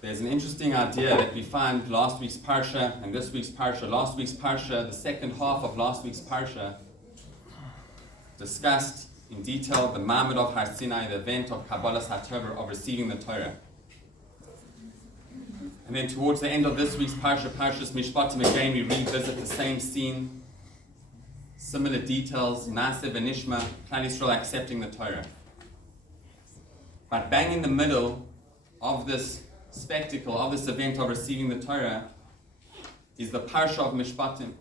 there's an interesting idea that we find last week's parsha and this week's parsha. Last week's parsha, the second half of last week's parsha, discussed in detail the Ma'amad of Har Sinai, the event of Kabbalas HaTorah, of receiving the Torah. And then towards the end of this week's parsha, Parshas Mishpatim, again we revisit the same scene, similar details, Naaseh v'Nishma, Klal Yisrael accepting the Torah. But bang in the middle of this spectacle, of this event of receiving the Torah, is the parsha of Mishpatim.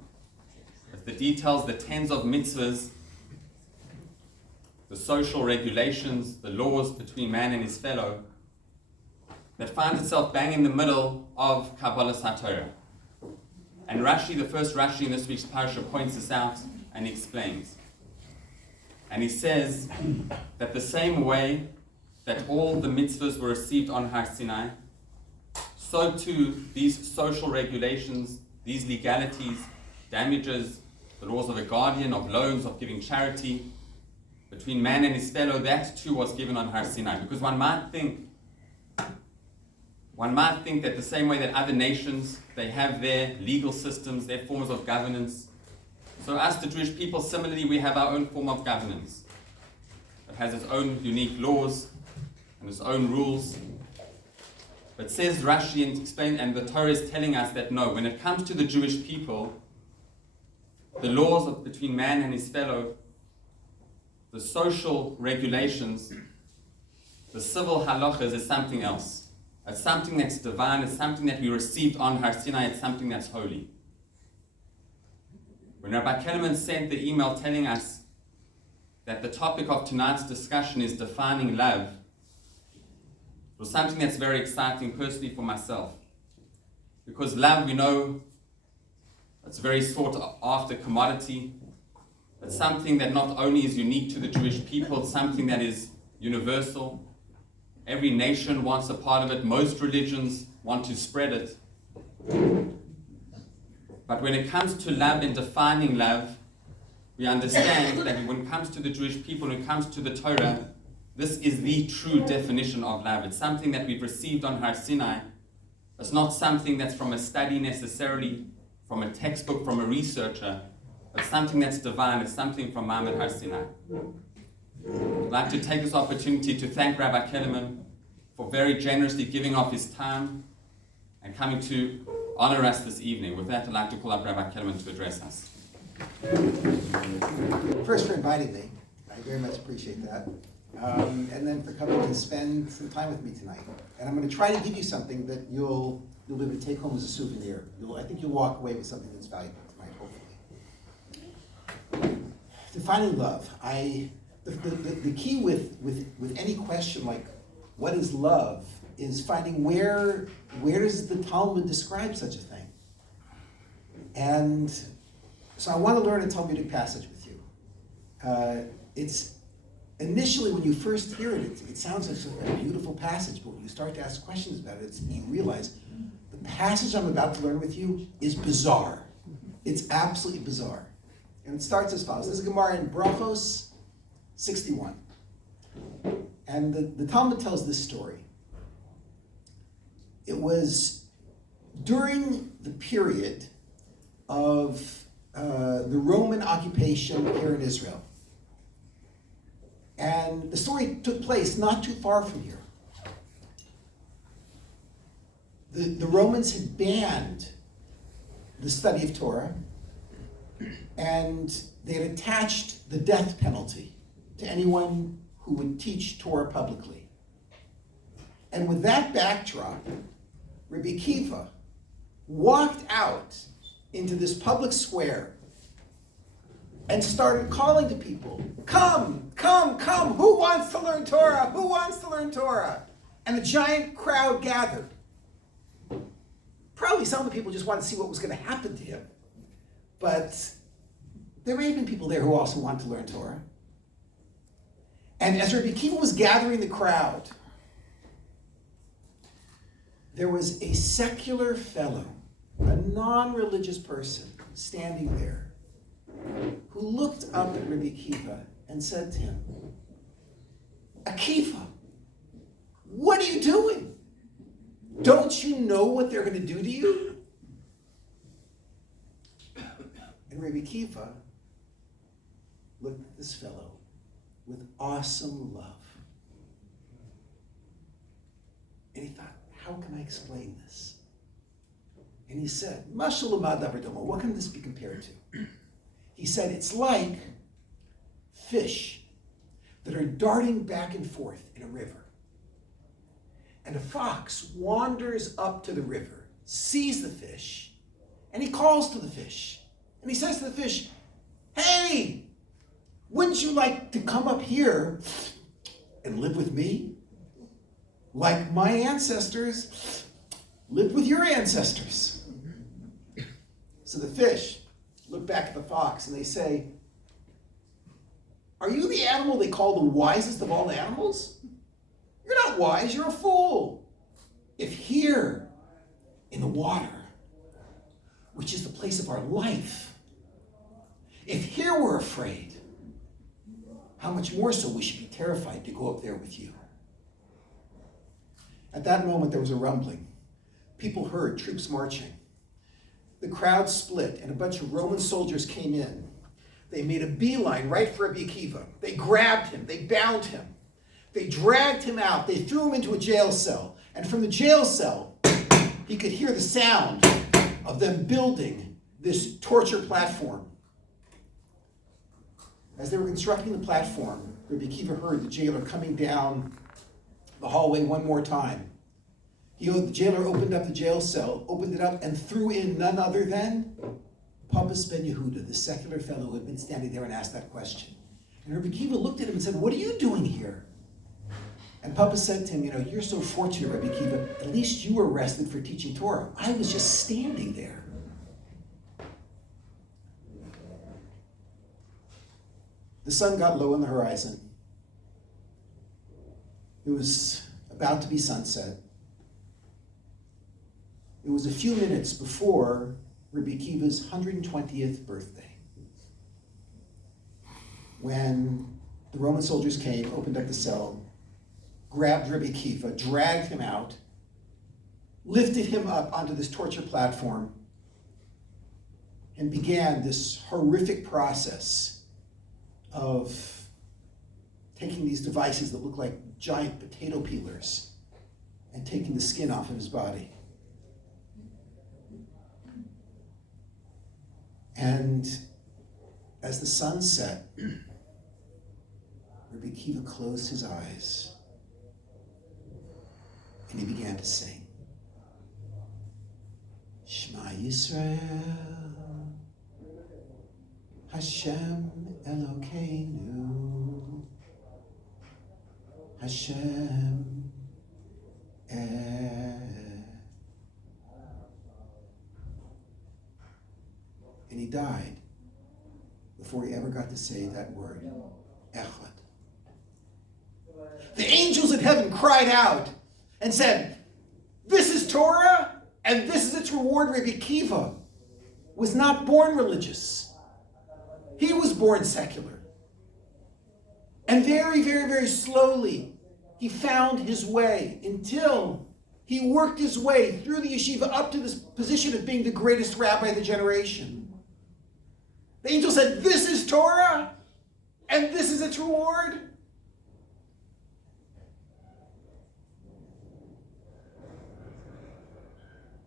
It's the details, the tens of mitzvahs, the social regulations, the laws between man and his fellow, that finds itself bang in the middle of Kabbalas HaTorah. And Rashi, the first Rashi in this week's parsha, points this out and explains. And he says that the same way that all the mitzvahs were received on Har Sinai, so too these social regulations, these legalities, damages, the laws of a guardian, of loans, of giving charity, between man and his fellow, that too was given on Har Sinai. Because one might think that the same way that other nations, they have their legal systems, their forms of governance, so us, the Jewish people, similarly, we have our own form of governance. It has its own unique laws and its own rules. But says Rashi and the Torah is telling us that no, when it comes to the Jewish people, the laws between man and his fellow, the social regulations, the civil halachas is something else. It's something that's divine, it's something that we received on Har Sinai, it's something that's holy. When Rabbi Keleman sent the email telling us that the topic of tonight's discussion is defining love, it was something that's very exciting personally for myself. Because love, we know, it's a very sought after commodity. It's something that not only is unique to the Jewish people, it's something that is universal. Every nation wants a part of it. Most religions want to spread it. But when it comes to love and defining love, we understand that when it comes to the Jewish people, when it comes to the Torah, this is the true definition of love. It's something that we've received on Har Sinai. It's not something that's from a study necessarily, from a textbook, from a researcher. It's something that's divine. It's something from Ma'amad Har Sinai. I'd like to take this opportunity to thank Rabbi Keleman for very generously giving up his time and coming to honor us this evening. With that, I'd like to call up Rabbi Keleman to address us. First, for inviting me. I very much appreciate that. And then for coming to spend some time with me tonight. And I'm going to try to give you something that you'll be able to take home as a souvenir. I think you'll walk away with something that's valuable tonight, hopefully. Defining love. The key with any question like, what is love, is finding where does the Talmud describe such a thing? And so I want to learn a Talmudic passage with you. It's initially, when you first hear it, it sounds like a beautiful passage, but when you start to ask questions about it, you realize the passage I'm about to learn with you is bizarre. It's absolutely bizarre. And it starts as follows. This is Gemara in Brachos 61. And the Talmud tells this story. It was during the period of the Roman occupation here in Israel. And the story took place not too far from here. The Romans had banned the study of Torah, and they had attached the death penalty to anyone who would teach Torah publicly. And with that backdrop, Rabbi Akiva walked out into this public square and started calling to people, come, come, come, who wants to learn Torah? Who wants to learn Torah? And a giant crowd gathered. Probably some of the people just wanted to see what was going to happen to him. But there may have been people there who also wanted to learn Torah. And as Rabbi Akiva was gathering the crowd, there was a secular fellow, a non-religious person, standing there, who looked up at Rabbi Akiva and said to him, Akiva, what are you doing? Don't don't you know what they're going to do to you? And Rabbi Akiva looked at this fellow with awesome love. And he thought, how can I explain this? And he said, Mashal Amad Averdoma, what can this be compared to? He said, it's like fish that are darting back and forth in a river. And a fox wanders up to the river, sees the fish, and he calls to the fish. And he says to the fish, hey, wouldn't you like to come up here and live with me? Like my ancestors lived with your ancestors. So the fish look back at the fox and they say, are you the animal they call the wisest of all animals? You're not wise, you're a fool. If here in the water, which is the place of our life, if here we're afraid, how much more so we should be terrified to go up there with you. At that moment there was a rumbling. People heard troops marching. The crowd split and a bunch of Roman soldiers came in. They made a beeline right for Rabbi Akiva. They grabbed him, they bound him. They dragged him out, they threw him into a jail cell. And from the jail cell, he could hear the sound of them building this torture platform. As they were constructing the platform, Rabbi Akiva heard the jailer coming down the hallway one more time. The jailer opened up the jail cell, opened it up, and threw in none other than Papas ben Yehuda, the secular fellow who had been standing there and asked that question. And Rabbi Akiva looked at him and said, what are you doing here? And Papa said to him, you're so fortunate, Rabbi Akiva, at least you were arrested for teaching Torah. I was just standing there. The sun got low on the horizon. It was about to be sunset. It was a few minutes before Rabbi Akiva's 120th birthday, when the Roman soldiers came, opened up the cell, grabbed Rabbi Akiva, dragged him out, lifted him up onto this torture platform, and began this horrific process of taking these devices that look like giant potato peelers and taking the skin off of his body. And as the sun set, Rabbi Akiva closed his eyes and he began to sing. Shema Yisrael, Hashem Elokeinu, Hashem And he died before he ever got to say that word, Echad. The angels in heaven cried out and said, this is Torah and this is its reward. Rabbi Akiva was not born religious. He was born secular. And very, very, very slowly, he found his way until he worked his way through the yeshiva up to this position of being the greatest rabbi of the generation. The angel said, this is Torah, and this is its reward.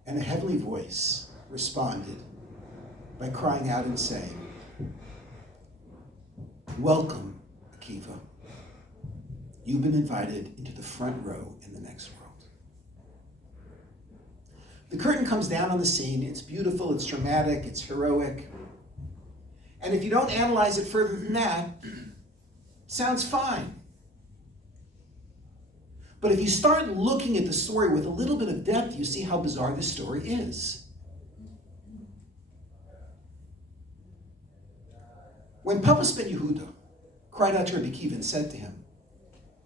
And a heavenly voice responded by crying out and saying, welcome, Akiva. You've been invited into the front row in the next world. The curtain comes down on the scene. It's beautiful, it's dramatic, it's heroic. And if you don't analyze it further than that, it sounds fine. But if you start looking at the story with a little bit of depth, you see how bizarre this story is. When Papas ben Yehuda cried out to Rabbi Akiva and said to him,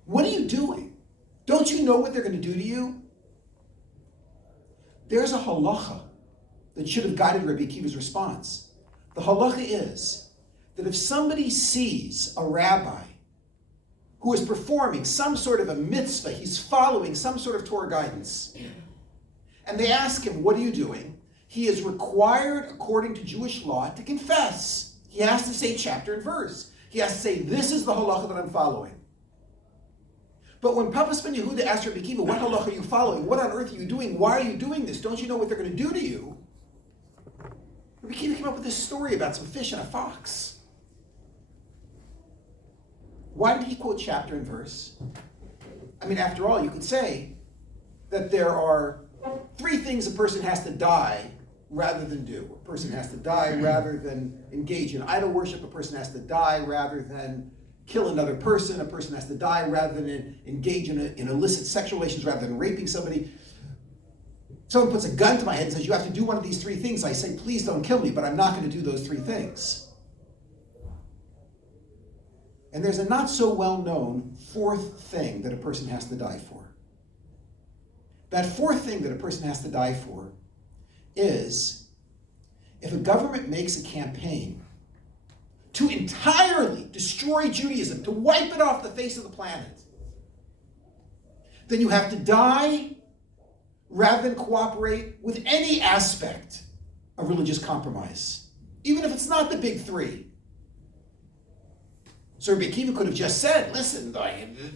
what are you doing? Don't you know what they're going to do to you? There's a halacha that should have guided Rabbi Akiva's response. The halacha is that if somebody sees a rabbi who is performing some sort of a mitzvah, he's following some sort of Torah guidance, And they ask him, what are you doing? He is required, according to Jewish law, to confess. He has to say chapter and verse. He has to say, this is the halacha that I'm following. But when Papas ben Yehuda asked Rabbi Akiva, what halacha are you following? What on earth are you doing? Why are you doing this? Don't you know what they're going to do to you? Rabbi Akiva came up with this story about some fish and a fox. Why did he quote chapter and verse? I mean, after all, you could say that there are 3 things a person has to die rather than do. A person has to die rather than engage in idol worship. A person has to die rather than kill another person. A person has to die rather than engage in illicit sexual relations, rather than raping somebody. Someone puts a gun to my head and says, you have to do one of these 3 things. I say, please don't kill me, but I'm not going to do those 3 things. And there's a not so well-known 4th thing that a person has to die for. That 4th thing that a person has to die for is if a government makes a campaign to entirely destroy Judaism, to wipe it off the face of the planet, then you have to die rather than cooperate with any aspect of religious compromise, even if it's not the big 3. So Rabbi Akiva could have just said, listen,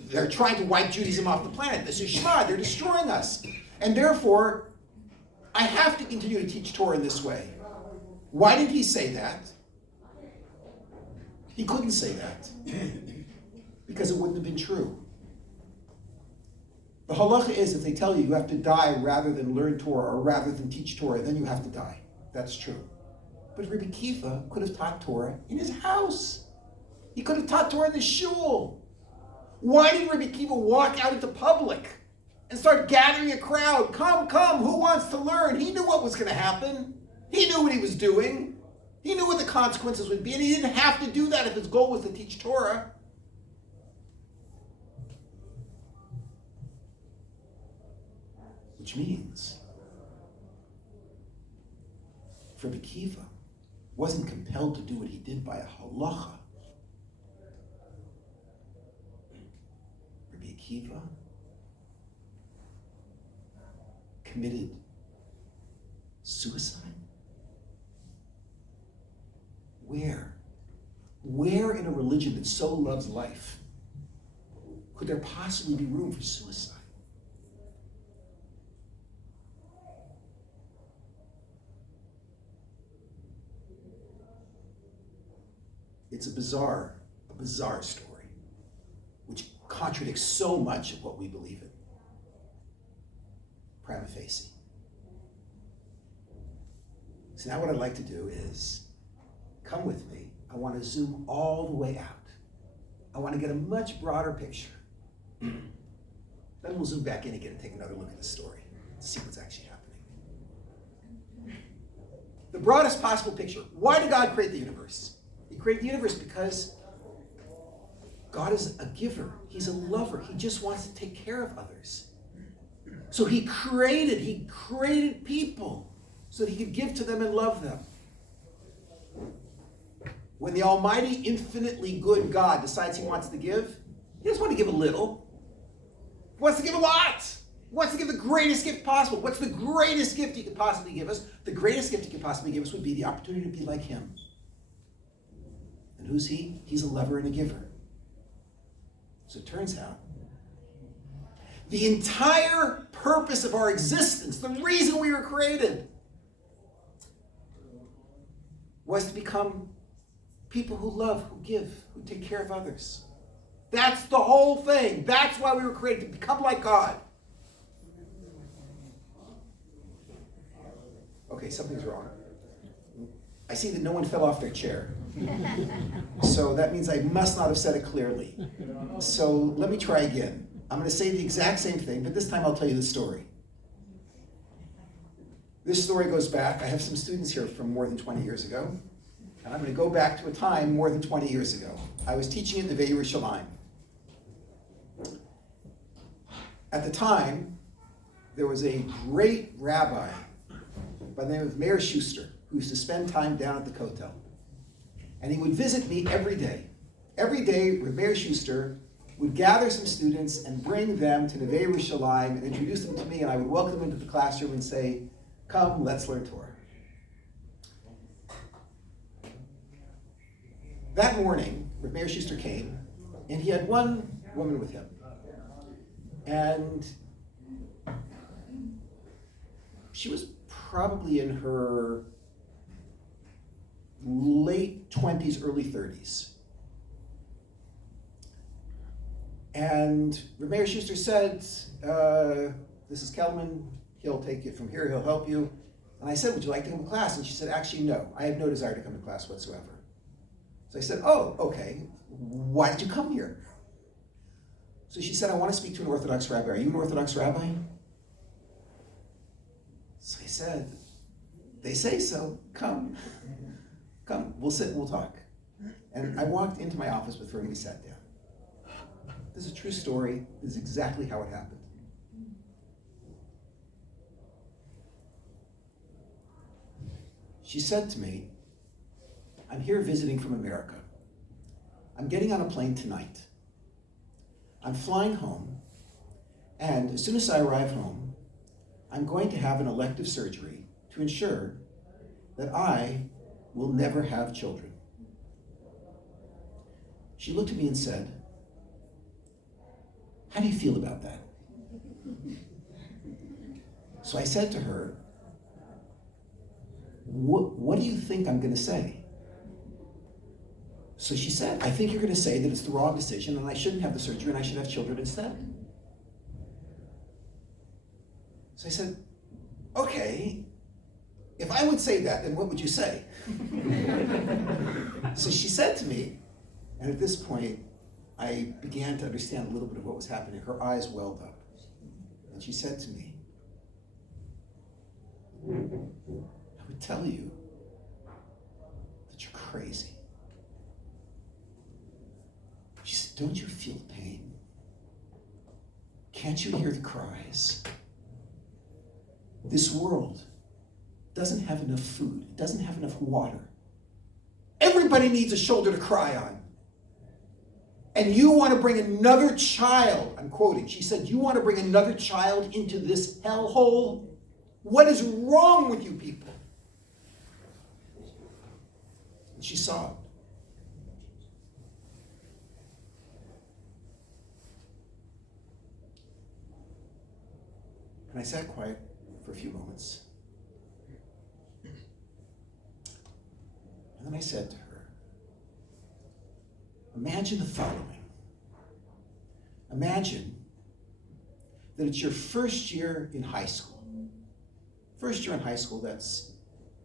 they're trying to wipe Judaism off the planet. This is Shema, they're destroying us. And therefore, I have to continue to teach Torah in this way. Why did he say that? He couldn't say that. Because it wouldn't have been true. The halacha is, if they tell you you have to die rather than learn Torah or rather than teach Torah, then you have to die. That's true. But Rabbi Akiva could have taught Torah in his house. He could have taught Torah in the shul. Why did Rabbi Akiva walk out into public and start gathering a crowd? Come, who wants to learn? He knew what was going to happen. He knew what he was doing. He knew what the consequences would be, and he didn't have to do that if his goal was to teach Torah. Which means, if Rabbi Akiva wasn't compelled to do what he did by a halacha, Rabbi Akiva committed suicide? Where in a religion that so loves life could there possibly be room for suicide? It's a bizarre story, which contradicts so much of what we believe in, prima facie. So now what I'd like to do is, come with me. I want to zoom all the way out. I want to get a much broader picture. Then we'll zoom back in again and take another look at the story to see what's actually happening. The broadest possible picture. Why did God create the universe? He created the universe because God is a giver. He's a lover. He just wants to take care of others. So he created people so that he could give to them and love them. When the almighty, infinitely good God decides he wants to give, he doesn't want to give a little. He wants to give a lot. He wants to give the greatest gift possible. What's the greatest gift he could possibly give us? The greatest gift he could possibly give us would be the opportunity to be like him. And who's he? He's a lover and a giver. So it turns out, the entire purpose of our existence, the reason we were created, was to become people who love, who give, who take care of others. That's the whole thing. That's why we were created, to become like God. Okay, something's wrong. I see that no one fell off their chair. So that means I must not have said it clearly. So let me try again. I'm going to say the exact same thing, but this time I'll tell you the story. This story goes back. I have some students here from more than 20 years ago. And I'm going to go back to a time more than 20 years ago. I was teaching at the Rabbi Yerushalayim. At the time, there was a great rabbi by the name of Meir Schuster, who used to spend time down at the Kotel. And he would visit me every day. Every day, Meir Schuster would gather some students and bring them to Neve Yerushalayim and introduce them to me, and I would welcome them into the classroom and say, come, let's learn Torah. That morning, Rabbi Meir Schuster came, and he had one woman with him. And she was probably in her late 20s, early 30s. And Rabbi Meir Schuster said, this is Keleman, he'll take you from here, he'll help you. And I said, would you like to come to class? And she said, actually, no, I have no desire to come to class whatsoever. So I said, oh, okay, why did you come here? So she said, I want to speak to an Orthodox rabbi. Are you an Orthodox rabbi? So I said, they say so, come, we'll sit and we'll talk. And I walked into my office with her and we sat down. This is a true story, this is exactly how it happened. She said to me, I'm here visiting from America. I'm getting on a plane tonight. I'm flying home, and as soon as I arrive home, I'm going to have an elective surgery to ensure that I will never have children. She looked at me and said, how do you feel about that? So I said to her, what do you think I'm going to say? So she said, I think you're going to say that it's the wrong decision and I shouldn't have the surgery and I should have children instead. So I said, okay, if I would say that, then what would you say? So she said to me, and at this point, I began to understand a little bit of what was happening. Her eyes welled up. And she said to me, I would tell you that you're crazy. She said, don't you feel pain? Can't you hear the cries? This world doesn't have enough food. It doesn't have enough water. Everybody needs a shoulder to cry on. And you want to bring another child, I'm quoting, she said, you want to bring another child into this hellhole? What is wrong with you people? And she sobbed. And I sat quiet for a few moments. And then I said to her, imagine the following. Imagine that it's your first year in high school. First year in high school, that's,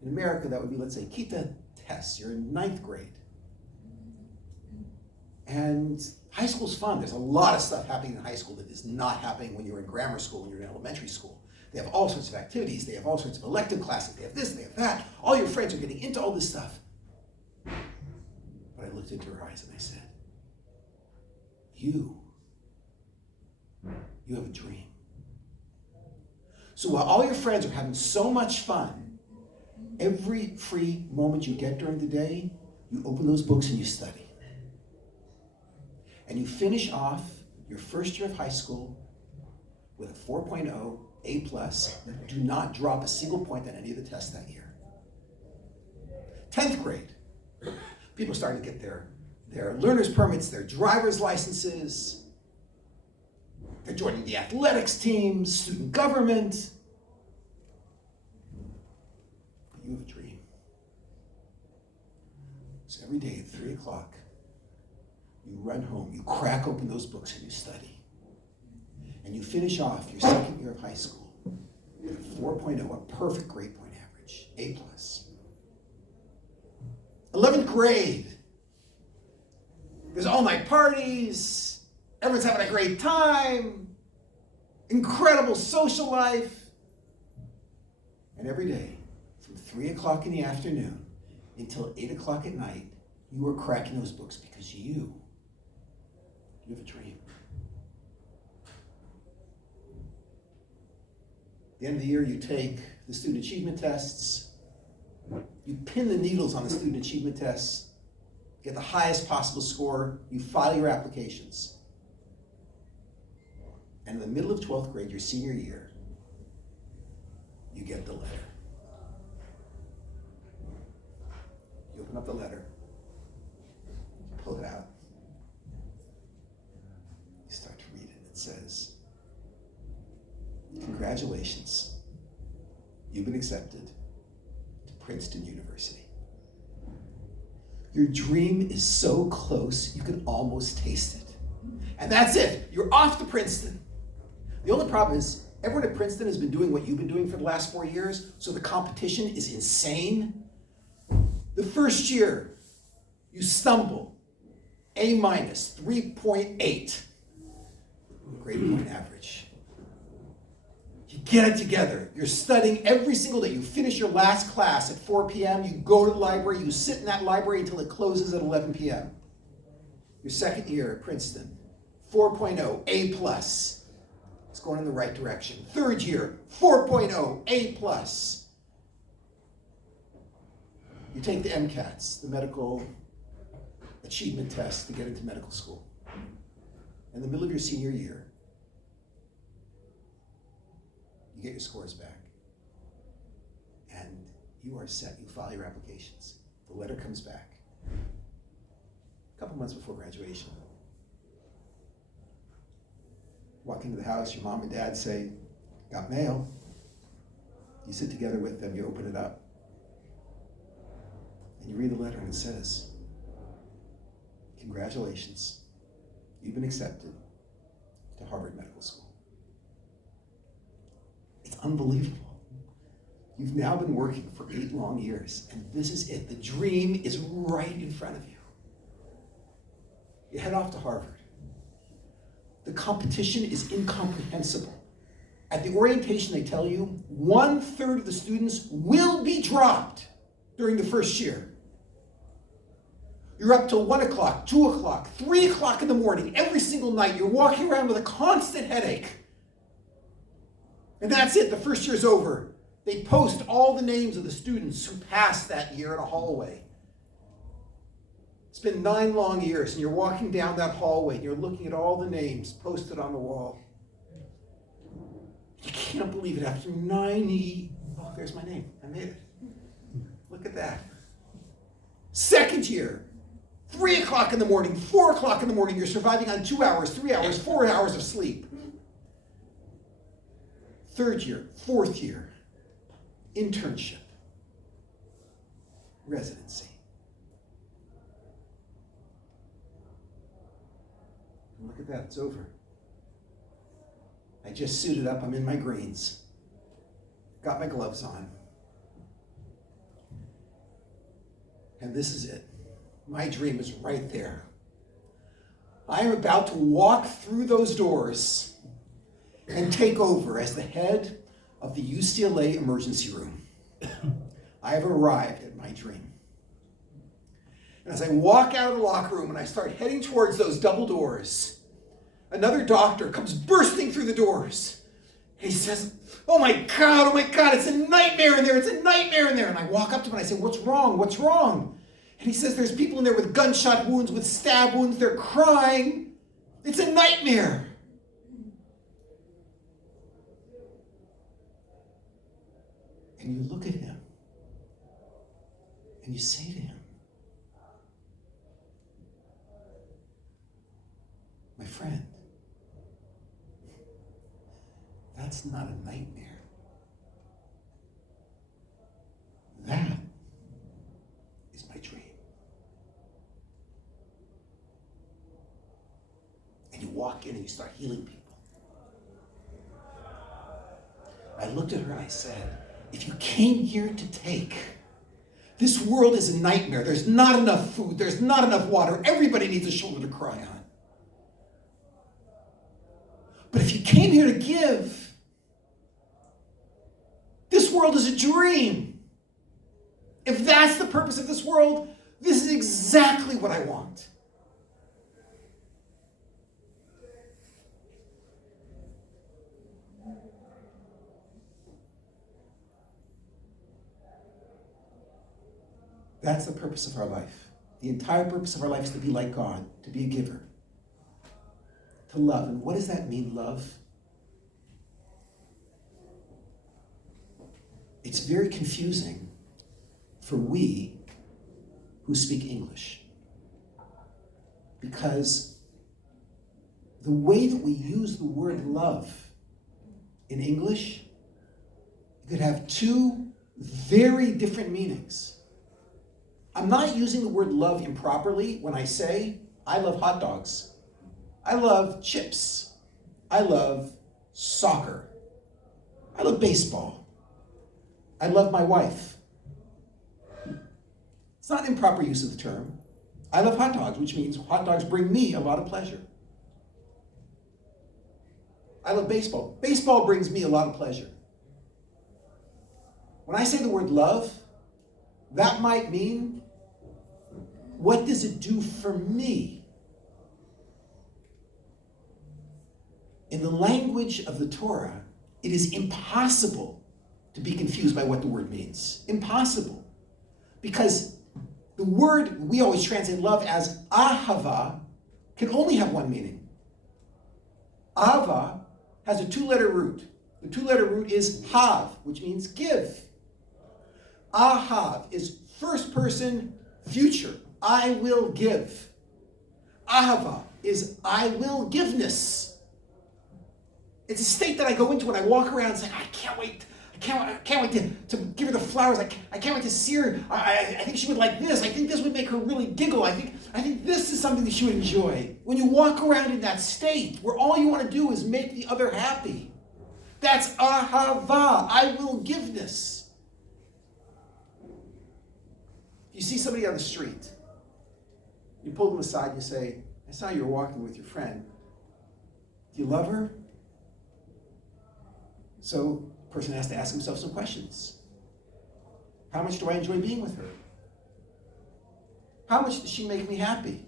in America, that would be, let's say, Kita Tes. You're in 9th grade. And high school's fun. There's a lot of stuff happening in high school that is not happening when you're in grammar school, when you're in elementary school. They have all sorts of activities. They have all sorts of elective classes. They have this, they have that. All your friends are getting into all this stuff. But I looked into her eyes and I said, you have a dream. So while all your friends are having so much fun, every free moment you get during the day, you open those books and you study. And you finish off your first year of high school with a 4.0, A+, do not drop a single point on any of the tests that year. 10th grade, people are starting to get their learner's permits, their driver's licenses. They're joining the athletics teams, student government. But you have a dream. So every day at 3 o'clock, you run home, you crack open those books and you study. And you finish off your second year of high school with a 4.0, a perfect grade point average, A+. 11th grade, there's all-night parties, everyone's having a great time, incredible social life. And every day, from 3 o'clock in the afternoon until 8 o'clock at night, you are cracking those books because you have a dream. At the end of the year, you take the student achievement tests, you pin the needles on the student achievement tests, get the highest possible score, you file your applications. And in the middle of 12th grade, your senior year, you get the letter. You open up the letter, pull it out, you start to read it. It says, congratulations, you've been accepted to Princeton University. Your dream is so close, you can almost taste it. And that's it, you're off to Princeton. The only problem is, everyone at Princeton has been doing what you've been doing for the last 4 years, so the competition is insane. The first year, you stumble, A-, 3.8, grade point average. You get it together. You're studying every single day. You finish your last class at 4 p.m. You go to the library. You sit in that library until it closes at 11 p.m. Your second year at Princeton, 4.0, A+. It's going in the right direction. Third year, 4.0, A+. You take the MCATs, the medical achievement test to get into medical school. In the middle of your senior year, you get your scores back. And you are set. You file your applications. The letter comes back. A couple months before graduation. Walk into the house, your mom and dad say, got mail. You sit together with them, you open it up. And you read the letter and it says, congratulations, you've been accepted to Harvard Medical School. It's unbelievable. You've now been working for 8 long years, and this is it. The dream is right in front of you. You head off to Harvard. The competition is incomprehensible. At the orientation, they tell you 1/3 of the students will be dropped during the first year. You're up till 1 o'clock, 2 o'clock, 3 o'clock in the morning, every single night. You're walking around with a constant headache. And that's it, the first year's over. They post all the names of the students who passed that year in a hallway. It's been 9 long years, and you're walking down that hallway, and you're looking at all the names posted on the wall. You can't believe it, after 90, oh, there's my name, I made it. Look at that. Second year, 3 o'clock in the morning, 4 o'clock in the morning, you're surviving on 2 hours, 3 hours, 4 hours of sleep. Third year, fourth year, internship, residency. And look at that, it's over. I just suited up, I'm in my greens. Got my gloves on. And this is it. My dream is right there. I am about to walk through those doors and take over as the head of the UCLA emergency room. I have arrived at my dream. And as I walk out of the locker room and I start heading towards those double doors, another doctor comes bursting through the doors. And he says, oh my God, it's a nightmare in there, it's a nightmare in there. And I walk up to him and I say, what's wrong, what's wrong? And he says, there's people in there with gunshot wounds, with stab wounds, they're crying. It's a nightmare. And you look at him and you say to him, my friend, that's not a nightmare. That is my dream. And you walk in and you start healing people. I looked at her and I said, if you came here to take, this world is a nightmare. There's not enough food. There's not enough water. Everybody needs a shoulder to cry on. But if you came here to give, this world is a dream. If that's the purpose of this world, this is exactly what I want. That's the purpose of our life. The entire purpose of our life is to be like God, to be a giver, to love. And what does that mean, love? it's very confusing for we who speak English. Because the way that we use the word love in English could have two very different meanings. I'm not using the word love improperly when I say I love hot dogs. I love chips. I love soccer. I love baseball. I love my wife. It's not an improper use of the term. I love hot dogs, which means hot dogs bring me a lot of pleasure. I love baseball. Baseball brings me a lot of pleasure. When I say the word love, that might mean, what does it do for me? In the language of the Torah, it is impossible to be confused by what the word means. Impossible. Because the word we always translate love as ahava can only have one meaning. Ahava has a two-letter root. The two-letter root is hav, which means give. Ahav is first person future. I will give. Ahava is I will giveness. It's a state that I go into when I walk around and say, I can't wait to give her the flowers. I can't wait to see her. I think she would like this. I think this would make her really giggle. I think this is something that she would enjoy. When you walk around in that state where all you want to do is make the other happy, that's ahava. I will giveness. You see somebody on the street, you pull them aside and you say, I saw you were walking with your friend. Do you love her? So the person has to ask himself some questions. How much do I enjoy being with her? How much does she make me happy?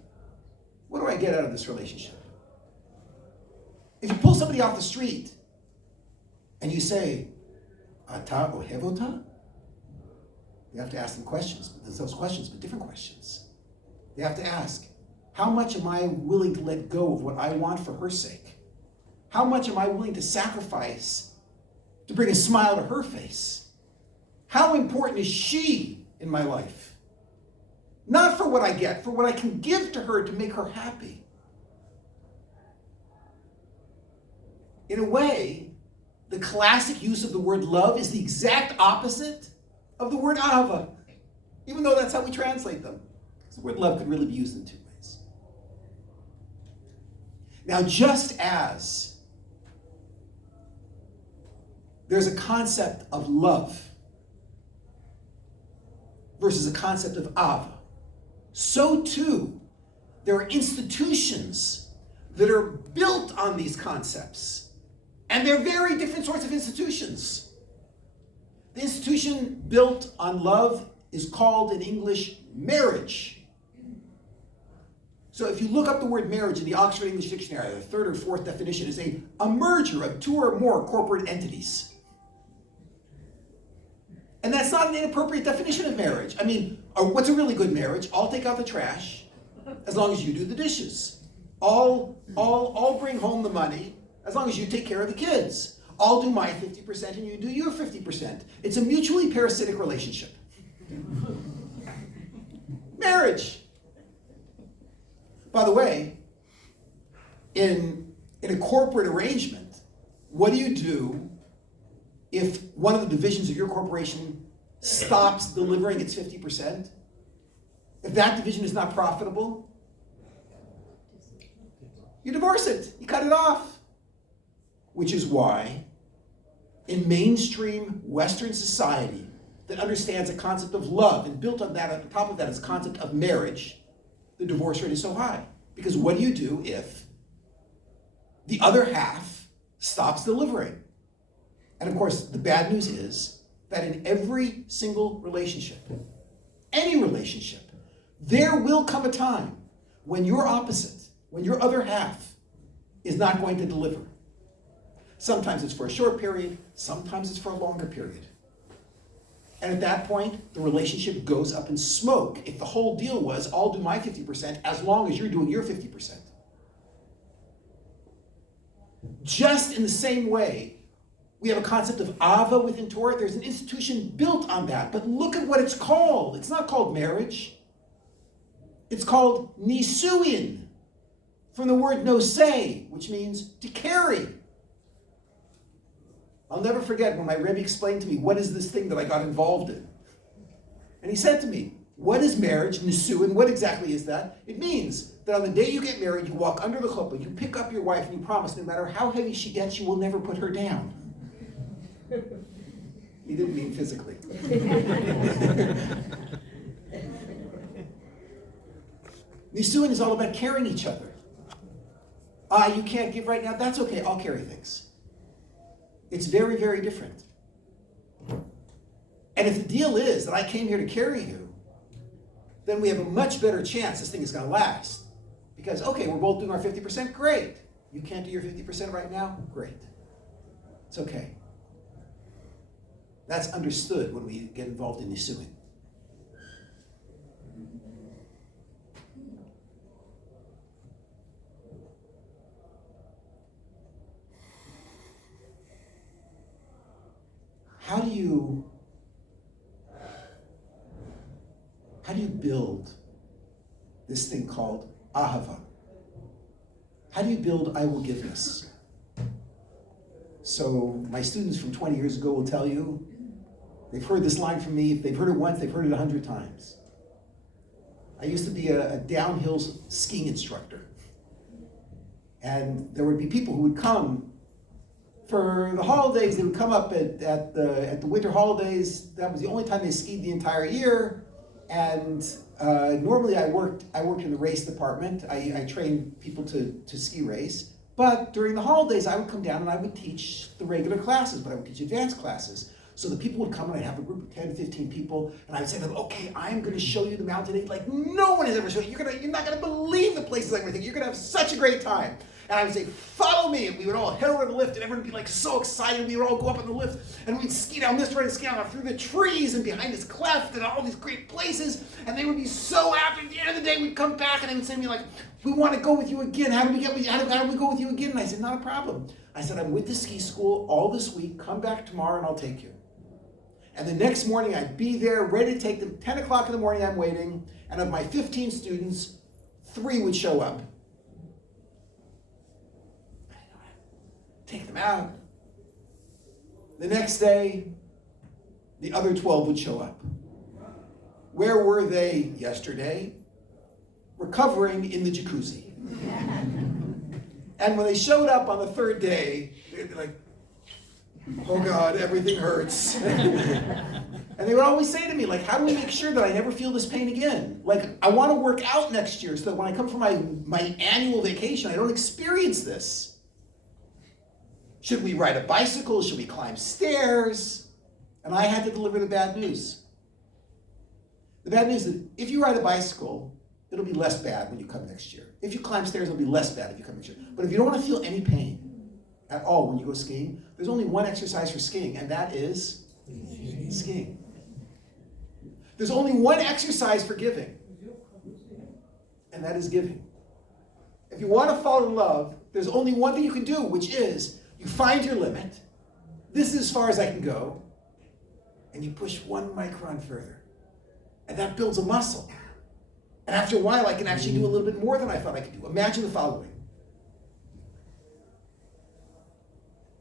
What do I get out of this relationship? If you pull somebody off the street and you say, Ata ohev ota? You have to ask them questions, but there's those questions, but different questions. They have to ask, how much am I willing to let go of what I want for her sake? How much am I willing to sacrifice to bring a smile to her face? How important is she in my life? Not for what I get, for what I can give to her to make her happy. In a way, the classic use of the word love is the exact opposite of the word ahava, even though that's how we translate them. The word love could really be used in two ways. Now, just as there's a concept of love versus a concept of ahava, so too there are institutions that are built on these concepts, and they're very different sorts of institutions. The institution built on love is called in English marriage. So if you look up the word marriage in the Oxford English Dictionary, the third or fourth definition is a merger of two or more corporate entities. And that's not an inappropriate definition of marriage. I mean, what's a really good marriage? I'll take out the trash as long as you do the dishes. I'll bring home the money as long as you take care of the kids. I'll do my 50% and you do your 50%. It's a mutually parasitic relationship. Marriage. By the way, in a corporate arrangement, what do you do if one of the divisions of your corporation stops delivering its 50%? If that division is not profitable, you divorce it. You cut it off. Which is why in mainstream Western society that understands a concept of love and built on that, on top of that is a concept of marriage, the divorce rate is so high. Because what do you do if the other half stops delivering? And of course, the bad news is that in every single relationship, any relationship, there will come a time when your opposite, when your other half is not going to deliver. Sometimes it's for a short period, sometimes it's for a longer period. And at that point, the relationship goes up in smoke if the whole deal was, I'll do my 50% as long as you're doing your 50%. Just in the same way, We have a concept of Ava within Torah. There's an institution built on that. But look at what it's called. It's not called marriage. It's called nisuin, from the word nosei, which means to carry. I'll never forget when my Rabbi explained to me, what is this thing that I got involved in? And he said to me, what is marriage, nisuin? What exactly is that? It means that on the day you get married, you walk under the chuppah, you pick up your wife, and you promise no matter how heavy she gets, you will never put her down. He didn't mean physically. Nisuin is all about carrying each other. You can't give right now? That's okay, I'll carry things. It's very, very different. And if the deal is that I came here to carry you, then we have a much better chance this thing is going to last. Because, okay, we're both doing our 50%, great. You can't do your 50% right now? Great. It's okay. That's understood when we get involved in nisuin. How do you build this thing called ahava? How do you build I will give this? So my students from 20 years ago will tell you, they've heard this line from me. If they've heard it once, they've heard it 100 times. I used to be a downhill skiing instructor. And there would be people who would come for the holidays. They would come up at the winter holidays. That was the only time they skied the entire year. And normally I worked in the race department. I trained people to ski race. But during the holidays, I would come down and I would teach the regular classes, but I would teach advanced classes. So the people would come and I'd have a group of 10, 15 people, and I would say to them, okay, I'm going to show you the mountain aid like no one has ever shown you. You're not going to believe the places I'm going to take. You're going to have such a great time. And I would say, follow me. And we would all head over the lift, and everyone would be like so excited. We would all go up on the lift, and we'd ski down this road and ski down through the trees and behind this cleft and all these great places. And they would be so happy. At the end of the day, we'd come back, and they would say to me like, we want to go with you again. How do we go with you again? And I said, not a problem. I said, I'm with the ski school all this week. Come back tomorrow, and I'll take you. And the next morning, I'd be there, ready to take them. 10 o'clock in the morning, I'm waiting. And of my 15 students, 3 would show up. Take them out. The next day, the other 12 would show up. Where were they yesterday? Recovering in the jacuzzi. And when they showed up on the 3rd day, they'd be like, oh God, everything hurts. And they would always say to me, like, how do we make sure that I never feel this pain again? Like, I want to work out next year so that when I come for my annual vacation, I don't experience this. Should we ride a bicycle? Should we climb stairs? And I had to deliver the bad news. The bad news is that if you ride a bicycle, it'll be less bad when you come next year. If you climb stairs, it'll be less bad if you come next year. But if you don't want to feel any pain at all when you go skiing, there's only one exercise for skiing, and that is skiing. There's only one exercise for giving, and that is giving. If you want to fall in love, there's only one thing you can do, which is you find your limit. This is as far as I can go. And you push 1 micron further. And that builds a muscle. And after a while, I can actually do a little bit more than I thought I could do. Imagine the following.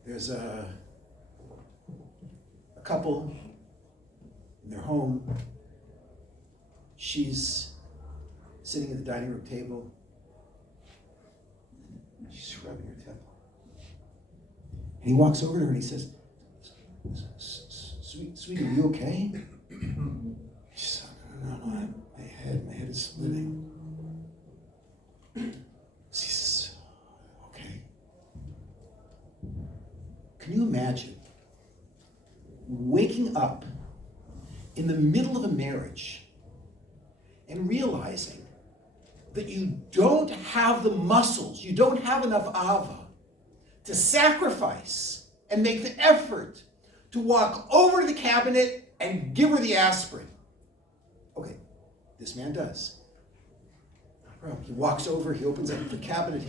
There's a couple in their home. She's sitting at the dining room table. She's rubbing her temple. And he walks over to her and he says, sweetie, are you okay? She said, no, my head is splitting. She says, okay. Can you imagine waking up in the middle of a marriage and realizing that you don't have the muscles, you don't have enough ahava to sacrifice and make the effort to walk over to the cabinet and give her the aspirin? Okay, this man does. No problem. He walks over, he opens up the cabinet,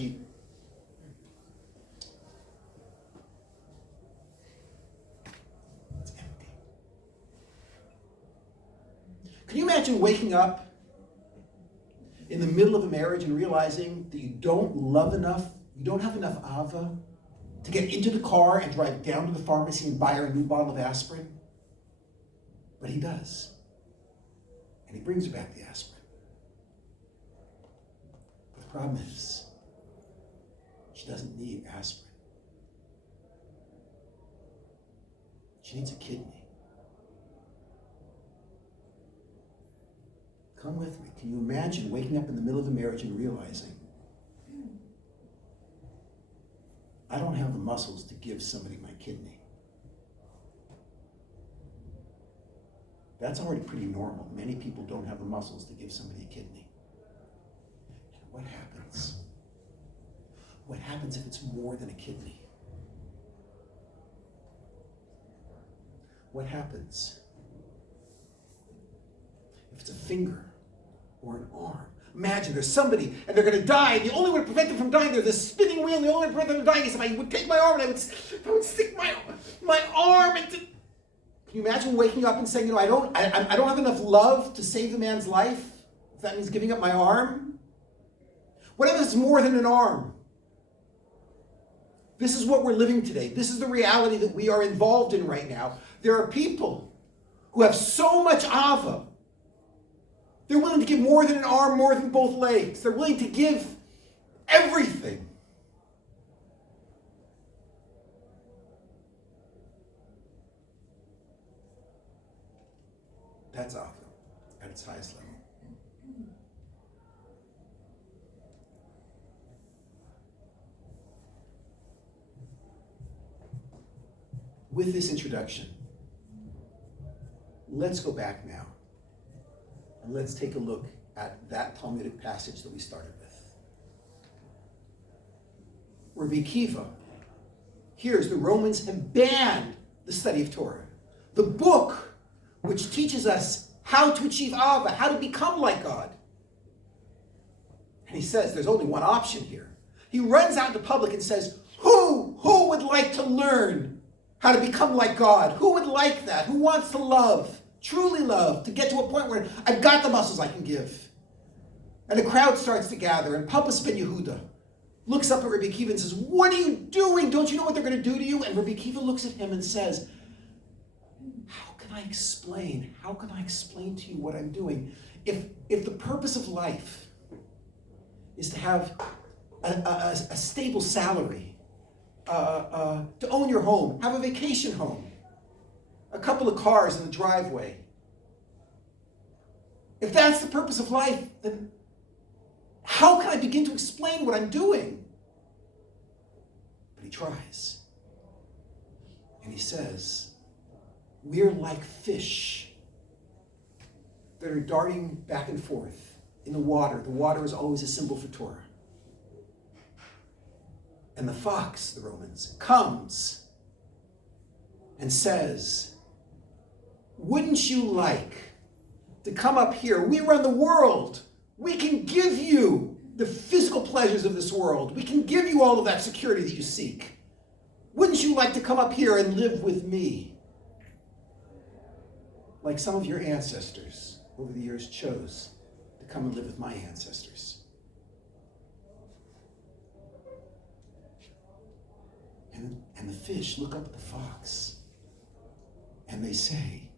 Can you imagine waking up in the middle of a marriage and realizing that you don't love enough, you don't have enough ava to get into the car and drive down to the pharmacy and buy her a new bottle of aspirin? But he does. And he brings her back the aspirin. But the problem is, she doesn't need aspirin. She needs a kidney. Come with me. Can you imagine waking up in the middle of a marriage and realizing, I don't have the muscles to give somebody my kidney? That's already pretty normal. Many people don't have the muscles to give somebody a kidney. And what happens? What happens if it's more than a kidney? What happens if it's a finger or an arm? Imagine there's somebody and they're going to die, and the only way to prevent them from dying, there's this spinning wheel, and the only way to prevent them from dying is if I would take my arm and I would stick my arm into... Can you imagine waking up and saying, I don't have enough love to save the man's life? If that means giving up my arm? What if it's more than an arm? This is what we're living today. This is the reality that we are involved in right now. There are people who have so much ava. They're willing to give more than an arm, more than both legs. They're willing to give everything. That's ava at its highest level. With this introduction, let's go back now and let's take a look at that Talmudic passage that we started with. Rabbi Akiva hears the Romans have banned the study of Torah, the book which teaches us how to achieve Ava, how to become like God. And he says there's only one option here. He runs out into public and says, who would like to learn how to become like God? Who would like that? Who wants to love, truly love, to get to a point where I've got the muscles I can give? And the crowd starts to gather, and Papas ben Yehuda looks up at Rabbi Akiva and says, what are you doing? Don't you know what they're going to do to you? And Rabbi Akiva looks at him and says, how can I explain to you what I'm doing? If the purpose of life is to have a stable salary, to own your home, have a vacation home, a couple of cars in the driveway. If that's the purpose of life, then how can I begin to explain what I'm doing? But he tries. And he says, we're like fish that are darting back and forth in the water. The water is always a symbol for Torah. And the fox, the Romans, comes and says, wouldn't you like to come up here? We run the world. We can give you the physical pleasures of this world. We can give you all of that security that you seek. Wouldn't you like to come up here and live with me? Like some of your ancestors over the years chose to come and live with my ancestors. And the fish look up at the fox and they say,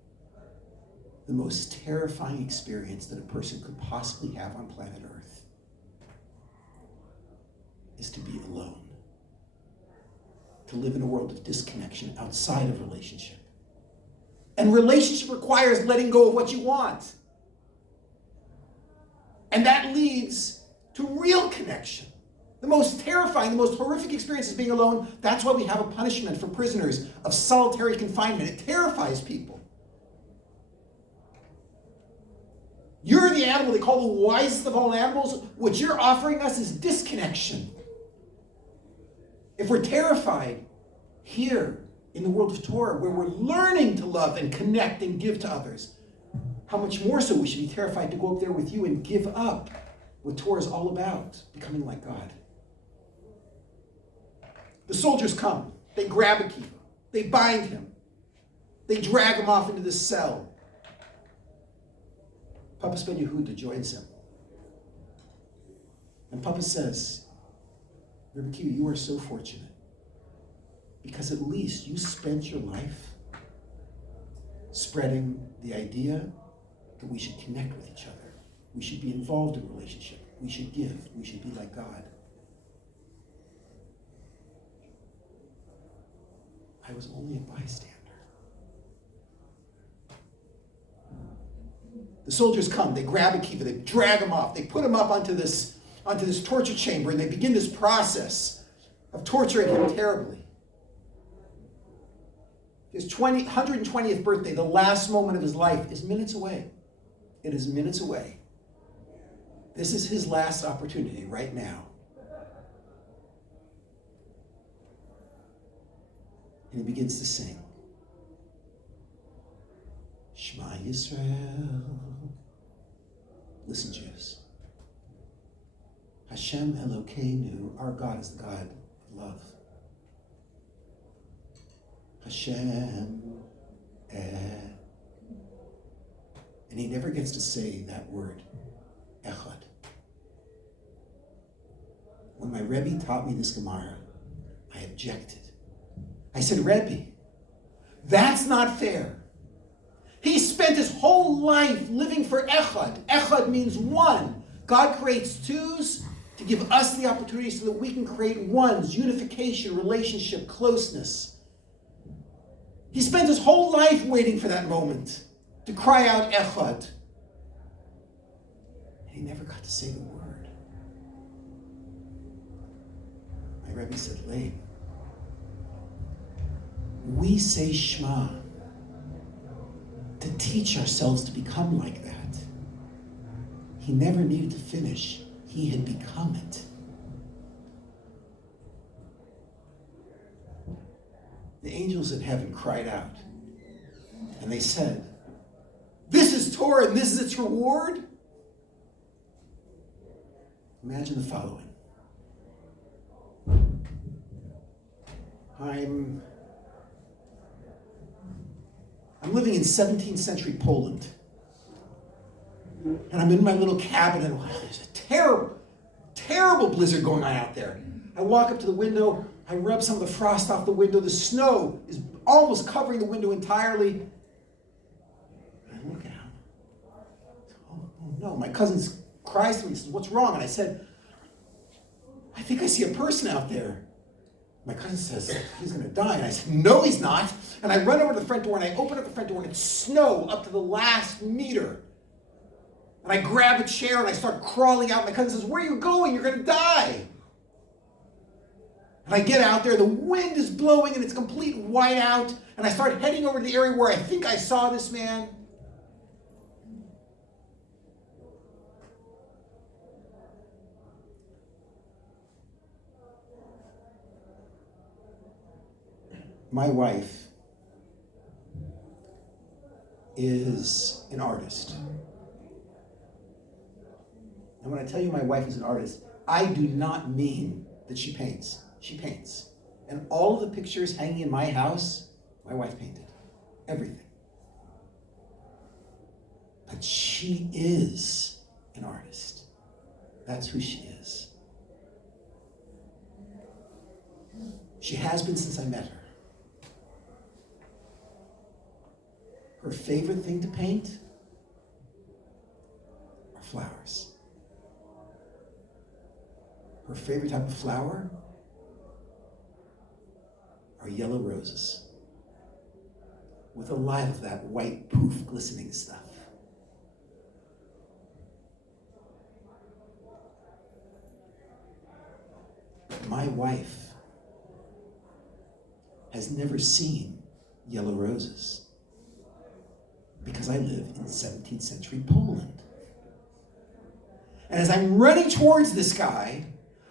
the most terrifying experience that a person could possibly have on planet Earth is to be alone, to live in a world of disconnection outside of relationship. And relationship requires letting go of what you want. And that leads to real connection. The most terrifying, the most horrific experience is being alone. That's why we have a punishment for prisoners of solitary confinement. It terrifies people. You're the animal they call the wisest of all animals. What you're offering us is disconnection. If we're terrified here in the world of Torah, where we're learning to love and connect and give to others, how much more so we should be terrified to go up there with you and give up what Torah is all about, becoming like God. The soldiers come, they grab Akiva, they bind him, they drag him off into this cell. Papa's Ben Yehuda joins him. And Papa says, Rabbi Q, you are so fortunate because at least you spent your life spreading the idea that we should connect with each other. We should be involved in a relationship. We should give. We should be like God. I was only a bystander. The soldiers come, they grab Akiva, they drag him off, they put him up onto this torture chamber, and they begin this process of torturing him terribly. His 120th birthday, the last moment of his life, is minutes away. It is minutes away. This is his last opportunity right now. And he begins to sing. Shema Yisrael. Listen, Jews. Hashem Elokeinu, our God is the God of love. Hashem And he never gets to say that word, Echad. When my Rebbe taught me this Gemara, I objected. I said, Rebbe, that's not fair. He spent his whole life living for Echad. Echad means one. God creates twos to give us the opportunity so that we can create ones, unification, relationship, closeness. He spent his whole life waiting for that moment to cry out Echad. And he never got to say the word. My Rebbe said, Leib, we say Shema to teach ourselves to become like that. He never needed to finish. He had become it. The angels in heaven cried out, and they said, this is Torah and this is its reward? Imagine the following. I'm living in 17th century Poland. And I'm in my little cabin, and there's a terrible, terrible blizzard going on out there. I walk up to the window, I rub some of the frost off the window. The snow is almost covering the window entirely. And I look out. Oh no, my cousin cries to me and says, what's wrong? And I said, I think I see a person out there. My cousin says, he's going to die. And I said, no, he's not. And I run over to the front door, and I open up the front door, and it's snow up to the last meter. And I grab a chair, and I start crawling out. My cousin says, where are you going? You're going to die. And I get out there, the wind is blowing, and it's complete whiteout. And I start heading over to the area where I think I saw this man. My wife is an artist. And when I tell you my wife is an artist, I do not mean that she paints. She paints. And all of the pictures hanging in my house, my wife painted. Everything. But she is an artist. That's who she is. She has been since I met her. Her favorite thing to paint are flowers. Her favorite type of flower are yellow roses with a lot of that white poof glistening stuff. My wife has never seen yellow roses because I live in 17th century Poland. And as I'm running towards this guy,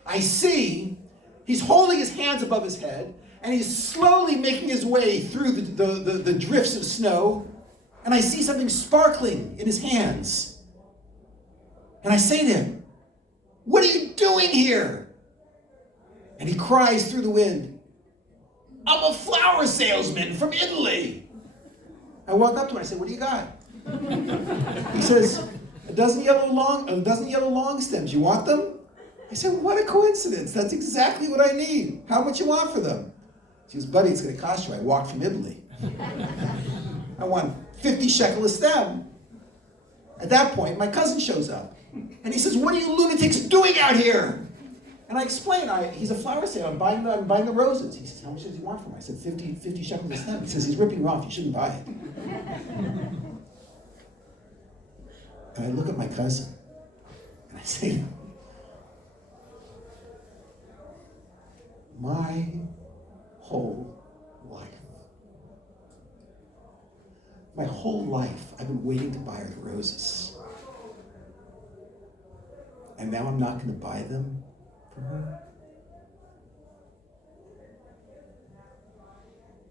I see he's holding his hands above his head, and he's slowly making his way through the drifts of snow, and I see something sparkling in his hands. And I say to him, what are you doing here? And he cries through the wind, I'm a flower salesman from Italy. I walk up to him and I say, what do you got? He says, A dozen yellow long stems. You want them? I said, what a coincidence. That's exactly what I need. How much you want for them? She goes, buddy, it's going to cost you. I walked from Italy. I want 50 shekel a stem. At that point, my cousin shows up. And he says, what are you lunatics doing out here? And I explain, he's a flower sale. I'm buying the roses. He says, how much does he want for them? I said, 50 shekels a stem. He says, he's ripping you off. You shouldn't buy it. And I look at my cousin. And I say, my whole life, I've been waiting to buy her the roses. And now I'm not going to buy them for her?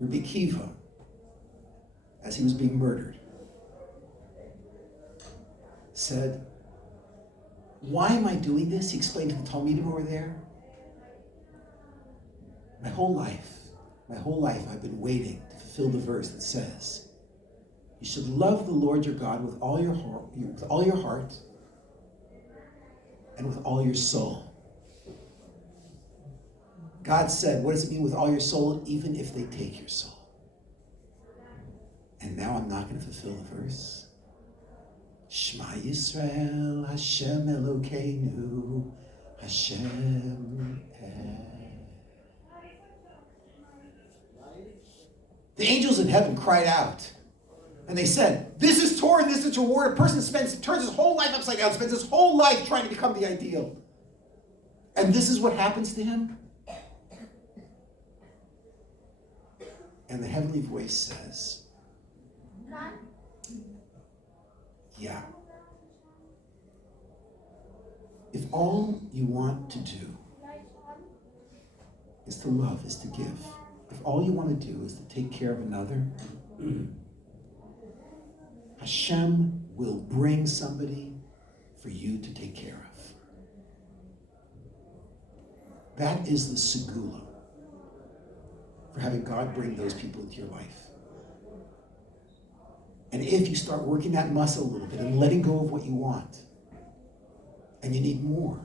Rabbi Kiva, as he was being murdered, said, why am I doing this? He explained to the Talmidim who were there. My whole life, I've been waiting to fulfill the verse that says, you should love the Lord your God with all your heart, and with all your soul. God said, what does it mean with all your soul? Even if they take your soul. And now I'm not going to fulfill the verse. Shema Yisrael, Hashem Elokeinu, Hashem The angels in heaven cried out. And they said, this is Torah and this is reward. A person turns his whole life upside down, spends his whole life trying to become the ideal. And this is what happens to him? And the heavenly voice says, yeah. If all you want to do is to love, is to give, if all you want to do is to take care of another, Hashem will bring somebody for you to take care of. That is the segula for having God bring those people into your life. And if you start working that muscle a little bit and letting go of what you want, and you need more,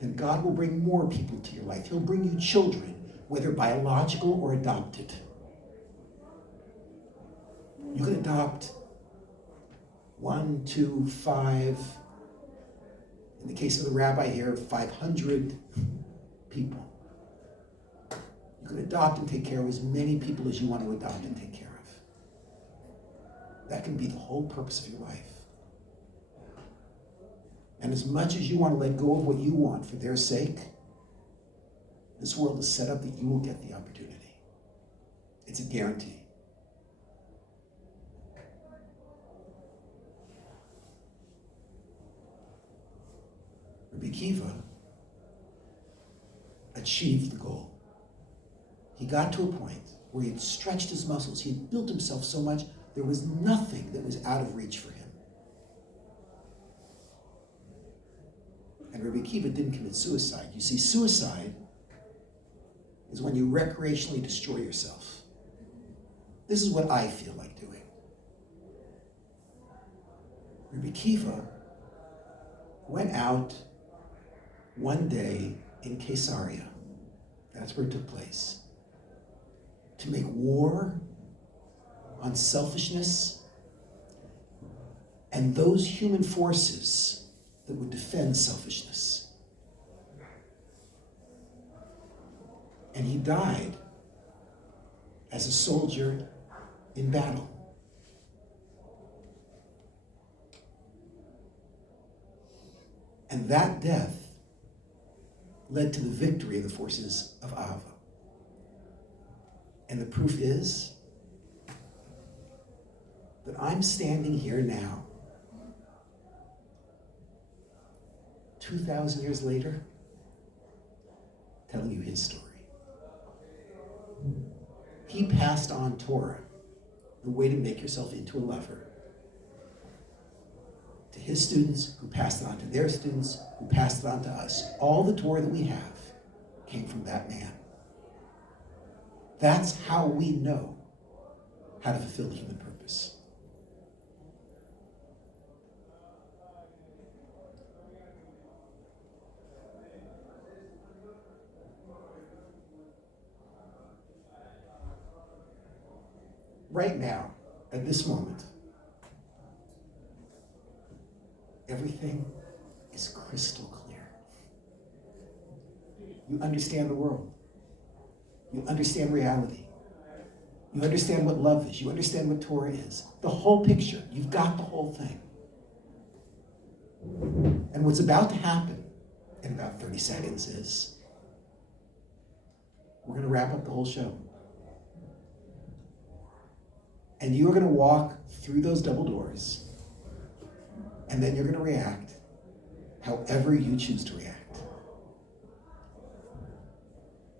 then God will bring more people to your life. He'll bring you children, whether biological or adopted. You can adopt 1, 2, 5, in the case of the rabbi here, 500 people. You can adopt and take care of as many people as you want to adopt and take care of. That can be the whole purpose of your life. And as much as you want to let go of what you want for their sake, this world is set up that you will get the opportunity. It's a guarantee. Rabbi Kiva achieved the goal. He got to a point where he had stretched his muscles. He had built himself so much, there was nothing that was out of reach for him. And Rabbi Kiva didn't commit suicide. You see, suicide is when you recreationally destroy yourself. This is what I feel like doing. Rabbi Kiva went out one day in Caesarea, that's where it took place, to make war on selfishness and those human forces that would defend selfishness. And he died as a soldier in battle. And that death led to the victory of the forces of Ahava. And the proof is that I'm standing here now, 2,000 years later, telling you his story. He passed on Torah, the way to make yourself into a lover, to his students, who passed it on to their students, who passed it on to us. All the Torah that we have came from that man. That's how we know how to fulfill the human purpose. right now, at this moment, everything is crystal clear. You understand the world. You understand reality. You understand what love is. You understand what Torah is. The whole picture. You've got the whole thing. And what's about to happen in about 30 seconds is we're going to wrap up the whole show. And you're going to walk through those double doors, and then you're going to react however you choose to react.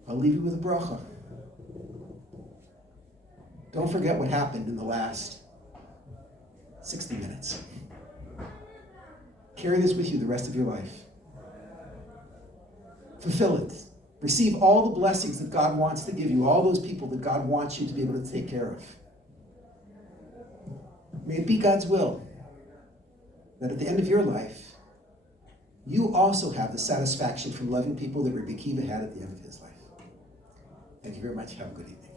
I'll leave you with a bracha. Don't forget what happened in the last 60 minutes. Carry this with you the rest of your life. Fulfill it. Receive all the blessings that God wants to give you, all those people that God wants you to be able to take care of. May it be God's will that at the end of your life, you also have the satisfaction from loving people that Rabbi Akiva had at the end of his life. Thank you very much. Have a good evening.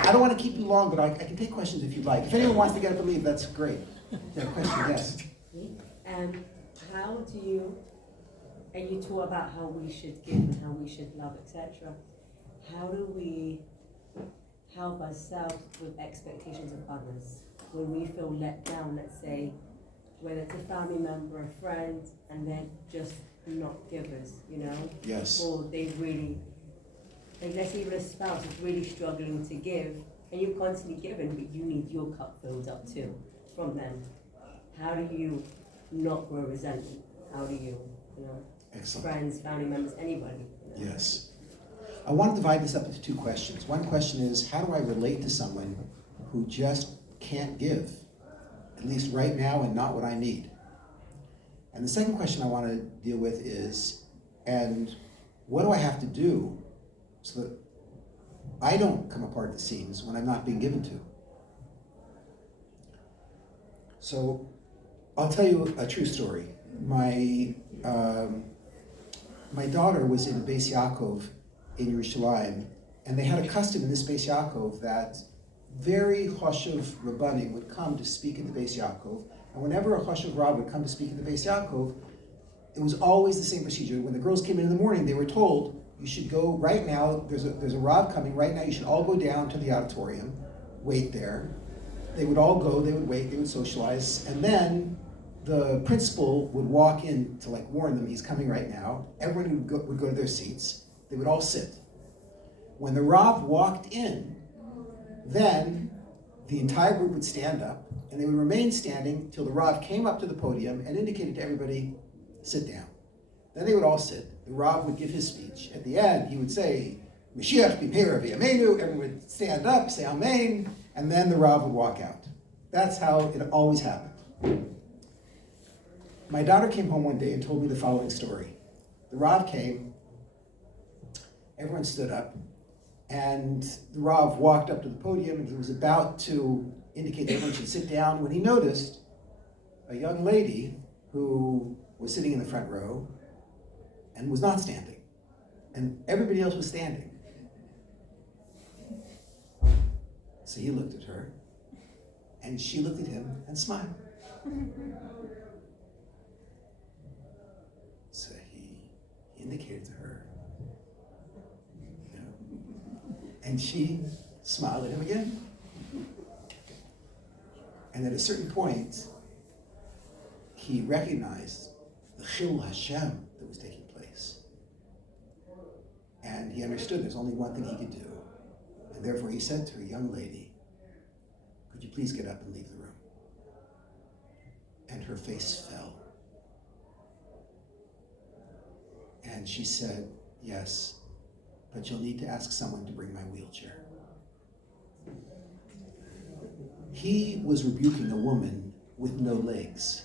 I don't want to keep you long, but I can take questions if you'd like. If anyone wants to get up and leave, that's great. You have a question? Yes. How do you, and you talk about how we should give and how we should love, etc. How do we help ourselves with expectations of others when we feel let down, let's say, whether it's a family member, a friend, and they're just not givers, you know? Yes. Or they really, like let's say even a spouse is really struggling to give, and you're constantly giving, but you need your cup filled up too from them. How do you not grow resentment? How do you know, Excellent. friends, family members, anybody? You know? Yes. I want to divide this up into two questions. One question is, how do I relate to someone who just can't give, at least right now, and not what I need? And the second question I want to deal with is, and what do I have to do so that I don't come apart at the seams when I'm not being given to? So I'll tell you a true story. My daughter was in Beis Yaakov in Yerushalayim, and they had a custom in this Beis Yaakov that very choshev rabbanim would come to speak at the Beis Yaakov, and whenever a choshev rab would come to speak at the Beis Yaakov, it was always the same procedure. When the girls came in the morning, they were told, you should go right now, there's a rab coming right now, you should all go down to the auditorium, wait there. They would all go, they would wait, they would socialize, and then the principal would walk in to warn them, he's coming right now. Everyone would go to their seats. They would all sit. When the Rav walked in, then the entire group would stand up, and they would remain standing till the Rav came up to the podium and indicated to everybody, sit down. Then they would all sit. The Rav would give his speech. At the end, he would say, Mashiach b'meira v'yameinu. Everyone would stand up, say Amen, and then the Rav would walk out. That's how it always happened. My daughter came home one day and told me the following story. The Rav came, everyone stood up, and the Rav walked up to the podium, and he was about to indicate that everyone should sit down when he noticed a young lady who was sitting in the front row and was not standing, and everybody else was standing. So he looked at her, and she looked at him and smiled. So he indicated to her, and she smiled at him again. And at a certain point, he recognized the Chil Hashem that was taking place. And he understood there's only one thing he could do. And therefore he said to her, young lady, could you please get up and leave the room? And her face fell. And she said, yes, but you'll need to ask someone to bring my wheelchair. He was rebuking a woman with no legs.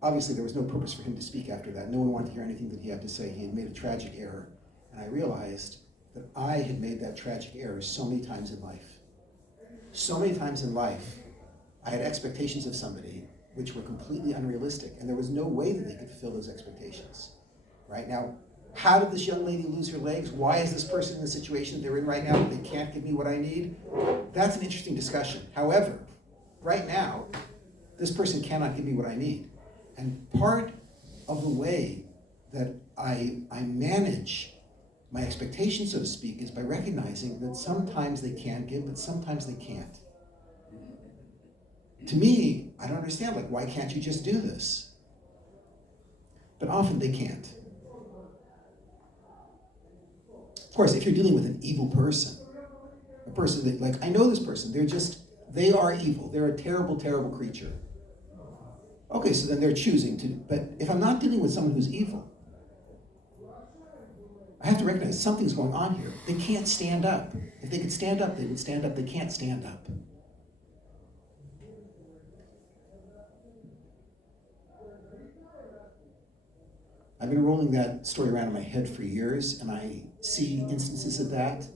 Obviously, there was no purpose for him to speak after that. No one wanted to hear anything that he had to say. He had made a tragic error. And I realized that I had made that tragic error so many times in life. So many times in life, I had expectations of somebody which were completely unrealistic, and there was no way that they could fulfill those expectations. Right now, how did this young lady lose her legs? Why is this person in the situation they're in right now that they can't give me what I need? That's an interesting discussion. However, right now, this person cannot give me what I need. And part of the way that I manage my expectations, so to speak, is by recognizing that sometimes they can give, but sometimes they can't. To me, I don't understand, like, why can't you just do this? But often they can't. Of course, if you're dealing with an evil person, a person that, like, I know this person, they are evil. They're a terrible, terrible creature. Okay, so then they're choosing to, but if I'm not dealing with someone who's evil, I have to recognize something's going on here. They can't stand up. If they could stand up, they would stand up. They can't stand up. I've been rolling that story around in my head for years, and I see instances of that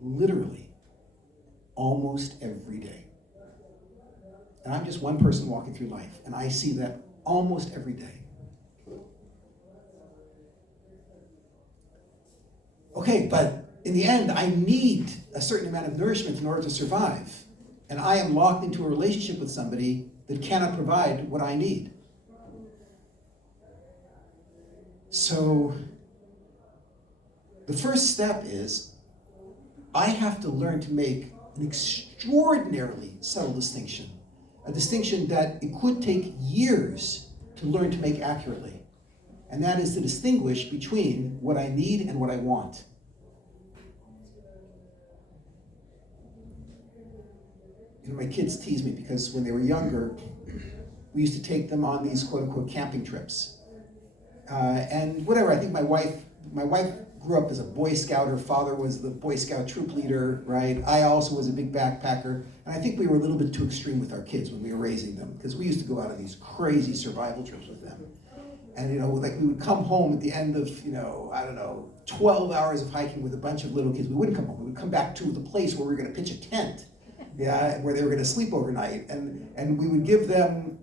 literally almost every day. And I'm just one person walking through life, and I see that almost every day. Okay, but in the end, I need a certain amount of nourishment in order to survive. And I am locked into a relationship with somebody that cannot provide what I need. So the first step is I have to learn to make an extraordinarily subtle distinction, a distinction that it could take years to learn to make accurately. And that is to distinguish between what I need and what I want. You know, my kids tease me because when they were younger, we used to take them on these quote-unquote camping trips. And whatever, I think my wife grew up as a Boy Scout. Her father was the Boy Scout troop leader, right? I also was a big backpacker. And I think we were a little bit too extreme with our kids when we were raising them, because we used to go out on these crazy survival trips with them. And, like, we would come home at the end of, 12 hours of hiking with a bunch of little kids. We wouldn't come home. We would come back to the place where we were going to pitch a tent, where they were going to sleep overnight. And we would give them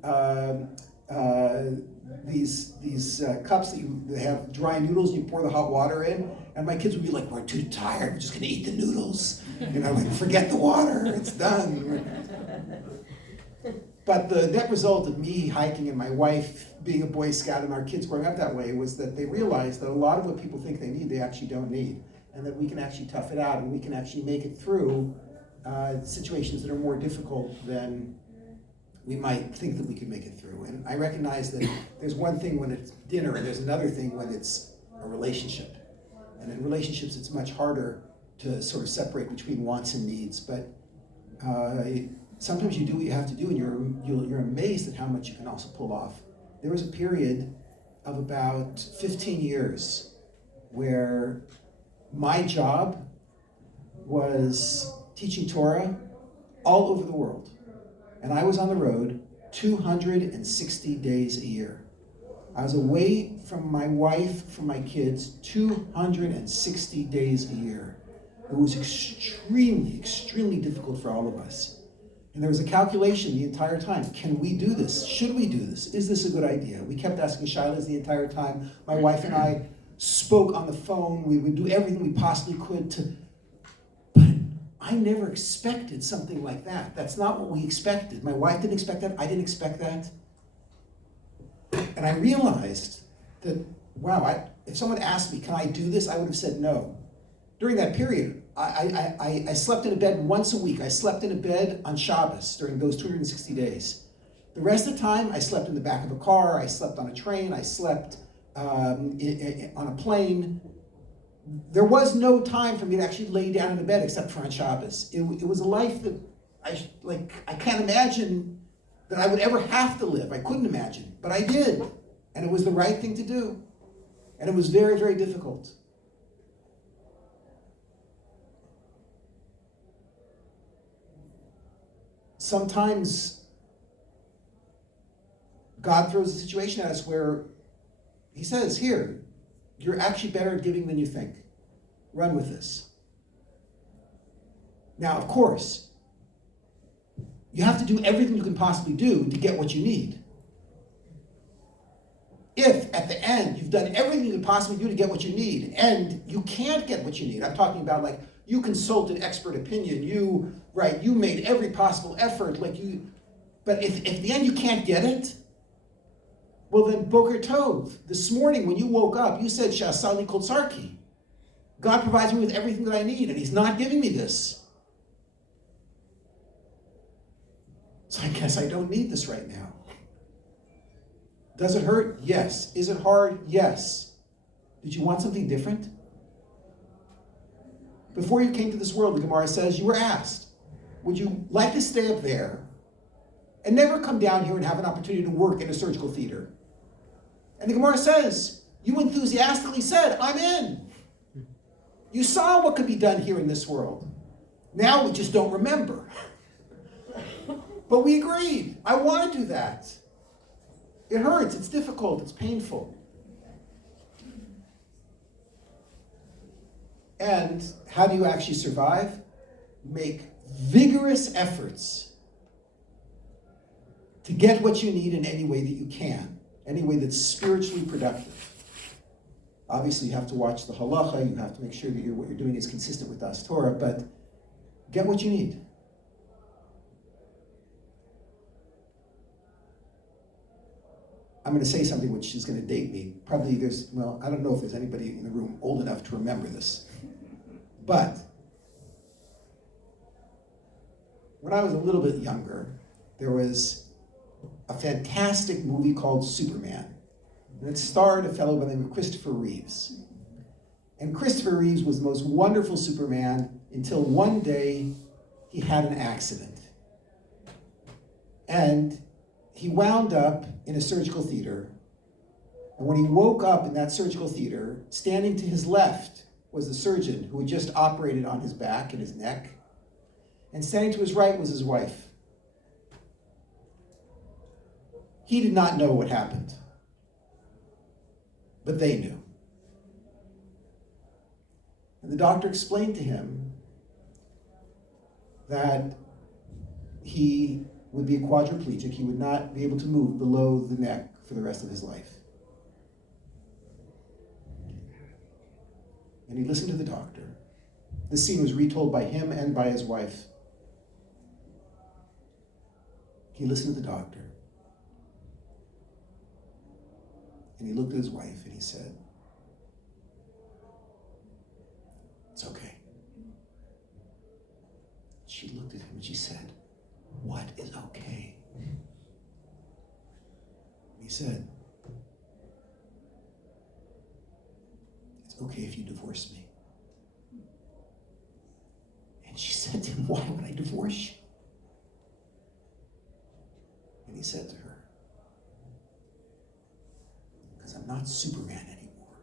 these cups that have dry noodles, and you pour the hot water in. And my kids would be like, we're too tired. We're just going to eat the noodles. Like, forget the water. It's done. But the net result of me hiking and my wife being a Boy Scout and our kids growing up that way was that they realized that a lot of what people think they need, they actually don't need. And that we can actually tough it out, and we can actually make it through situations that are more difficult than we might think that we could make it through. And I recognize that there's one thing when it's dinner, and there's another thing when it's a relationship. And in relationships, it's much harder to sort of separate between wants and needs. But sometimes you do what you have to do, and you're amazed at how much you can also pull off. There was a period of about 15 years where my job was teaching Torah all over the world. And I was on the road 260 days a year. I was away from my wife, from my kids, 260 days a year. It was extremely, extremely difficult for all of us. And there was a calculation the entire time. Can we do this? Should we do this? Is this a good idea? We kept asking shilas the entire time. My wife and I spoke on the phone. We would do everything we possibly could to... But I never expected something like that. That's not what we expected. My wife didn't expect that. I didn't expect that. And I realized that, wow, if someone asked me, can I do this? I would have said no. During that period, I slept in a bed once a week. I slept in a bed on Shabbos during those 260 days. The rest of the time, I slept in the back of a car. I slept on a train. I slept on a plane. There was no time for me to actually lay down in a bed except for on Shabbos. It was a life that I can't imagine that I would ever have to live. I couldn't imagine, but I did. And it was the right thing to do. And it was very, very difficult. Sometimes God throws a situation at us where he says, here, you're actually better at giving than you think. Run with this. Now, of course, you have to do everything you can possibly do to get what you need. if at the end you've done everything you could possibly do to get what you need, and you can't get what you need, I'm talking about like you consulted expert opinion, you made every possible effort, but if at the end you can't get it, well then Boker Tov, this morning when you woke up, you said Shasali Koltsarki. God provides me with everything that I need, and he's not giving me this. So I guess I don't need this right now. Does it hurt? Yes. Is it hard? Yes. Did you want something different? Before you came to this world, the Gemara says, you were asked, would you like to stay up there and never come down here and have an opportunity to work in a surgical theater? And the Gemara says, you enthusiastically said, I'm in. You saw what could be done here in this world. Now we just don't remember. But we agreed. I want to do that. It hurts, it's difficult, it's painful. And how do you actually survive? Make vigorous efforts to get what you need in any way that you can, any way that's spiritually productive. Obviously, you have to watch the halacha, you have to make sure that what you're doing is consistent with Das Torah, but get what you need. I'm going to say something which is going to date me. Probably I don't know if there's anybody in the room old enough to remember this. But when I was a little bit younger, there was a fantastic movie called Superman. And it starred a fellow by the name of Christopher Reeves. And Christopher Reeves was the most wonderful Superman until one day he had an accident. And he wound up in a surgical theater. And when he woke up in that surgical theater, standing to his left was the surgeon who had just operated on his back and his neck. And standing to his right was his wife. He did not know what happened, but they knew. And the doctor explained to him that he would be a quadriplegic. He would not be able to move below the neck for the rest of his life. And he listened to the doctor. This scene was retold by him and by his wife. He listened to the doctor. And he looked at his wife and he said, "It's okay." She looked at him and she said, "What is okay?" And he said, "It's okay if you divorce me." And she said to him, "Why would I divorce you?" And he said to her, "Because I'm not Superman anymore."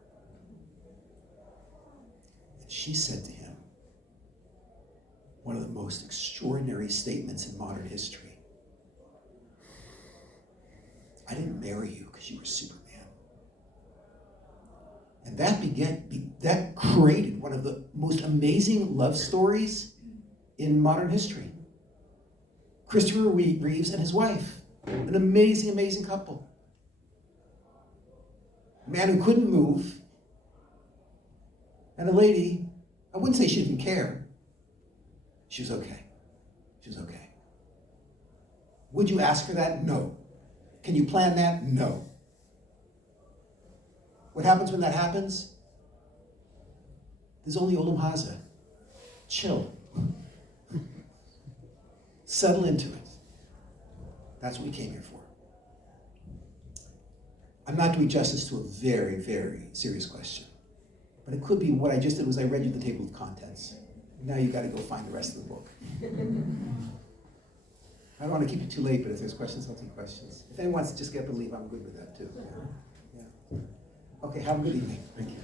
And she said to him, one of the most extraordinary statements in modern history: "I didn't marry you because you were Superman." And that created one of the most amazing love stories in modern history. Christopher Reeves and his wife, an amazing, amazing couple. A man who couldn't move, and a lady, I wouldn't say she didn't care. She was okay. She was okay. Would you ask for that? No. Can you plan that? No. What happens when that happens? There's only Olam Haza. Chill. Settle into it. That's what we came here for. I'm not doing justice to a very, very serious question. But it could be what I just did was I read you the table of contents. Now you got to go find the rest of the book. I don't want to keep you too late, but if there's questions, I'll take questions. If anyone wants to just get up and leave, I'm good with that too. Yeah. Okay, have a good evening. Thank you.